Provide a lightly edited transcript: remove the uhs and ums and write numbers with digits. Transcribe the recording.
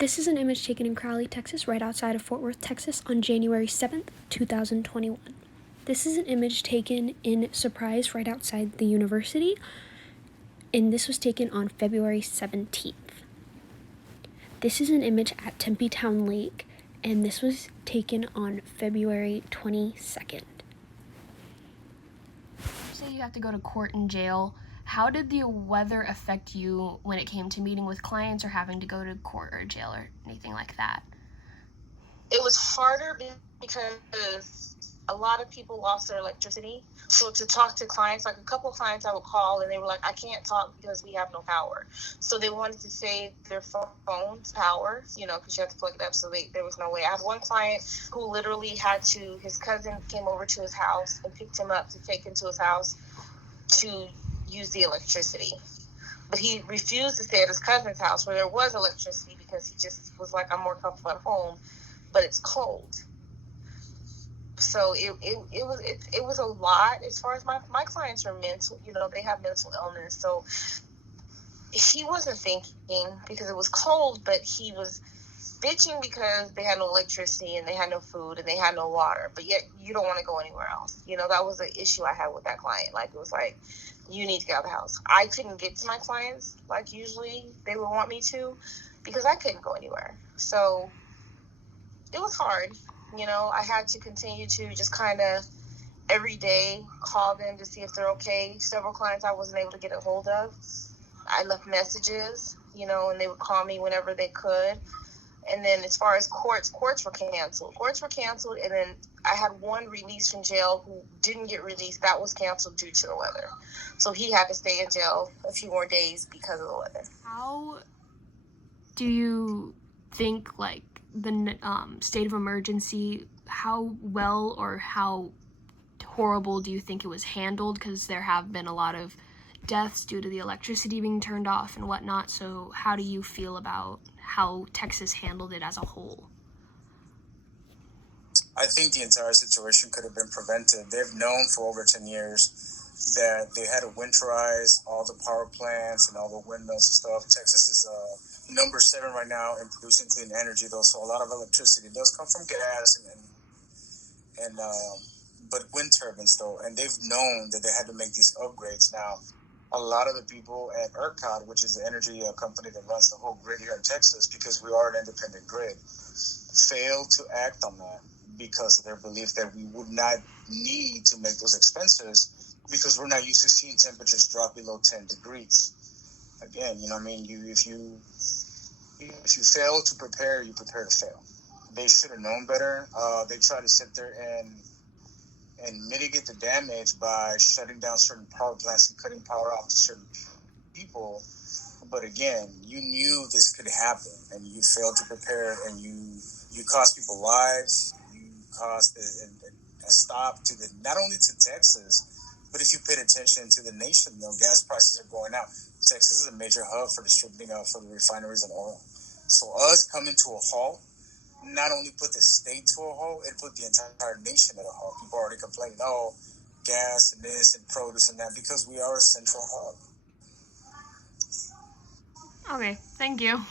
This is an image taken in Crowley, Texas, right outside of Fort Worth, Texas, on January 7th, 2021. This is an image taken in Surprise, right outside the university, and this was taken on February 17th. This is an image at Tempe Town Lake, and this was taken on February 22nd. Say you have to go to court and jail. How did the weather affect you when it came to meeting with clients or having to go to court or jail or anything like that? It was harder because a lot of people lost their electricity. So to talk to clients, like a couple of clients I would call and they were like, I can't talk because we have no power. So they wanted to save their phone's power, because you have to plug it up. So there was no way. I had one client who literally his cousin came over to his house and picked him up to take him to his house to use the electricity. But he refused to stay at his cousin's house where there was electricity because he just was like, I'm more comfortable at home, but it's cold. So it was a lot. As far as my clients are mental, they have mental illness. So he wasn't thinking because it was cold, but he was bitching because they had no electricity and they had no food and they had no water. But yet you don't want to go anywhere else. That was the issue I had with that client. Like, it was like, you need to get out of the house. I couldn't get to my clients like usually they would want me to because I couldn't go anywhere. So it was hard. I had to continue to just kind of every day call them to see if they're okay. Several clients I wasn't able to get a hold of. I left messages, and they would call me whenever they could. And then as far as courts were canceled. And then I had one released from jail who didn't get released. That was canceled due to the weather. So he had to stay in jail a few more days because of the weather. How do you think, like, the state of emergency, how well or how horrible do you think it was handled? Because there have been a lot of deaths due to the electricity being turned off and whatnot. So how do you feel about how Texas handled it as a whole? I think the entire situation could have been prevented. They've known for over 10 years that they had to winterize all the power plants and all the windmills and stuff. Texas is number 7 right now in producing clean energy, though, so a lot of electricity does come from gas and but wind turbines, though, and they've known that they had to make these upgrades. Now, a lot of the people at ERCOT, which is the energy company that runs the whole grid here in Texas, because we are an independent grid, failed to act on that because of their belief that we would not need to make those expenses because we're not used to seeing temperatures drop below 10 degrees. Again, if you fail to prepare, you prepare to fail. They should have known better. They try to sit there and mitigate the damage by shutting down certain power plants and cutting power off to certain people. But again, you knew this could happen and you failed to prepare, and you cost people lives. You caused a stop to not only to Texas, but if you paid attention to the nation, gas prices are going out. Texas is a major hub for distributing for the refineries and oil. So us coming to a halt not only put the state to a halt, it put the entire nation at a halt. People are already complaining, gas and this and produce and that, because we are a central hub. Okay, thank you.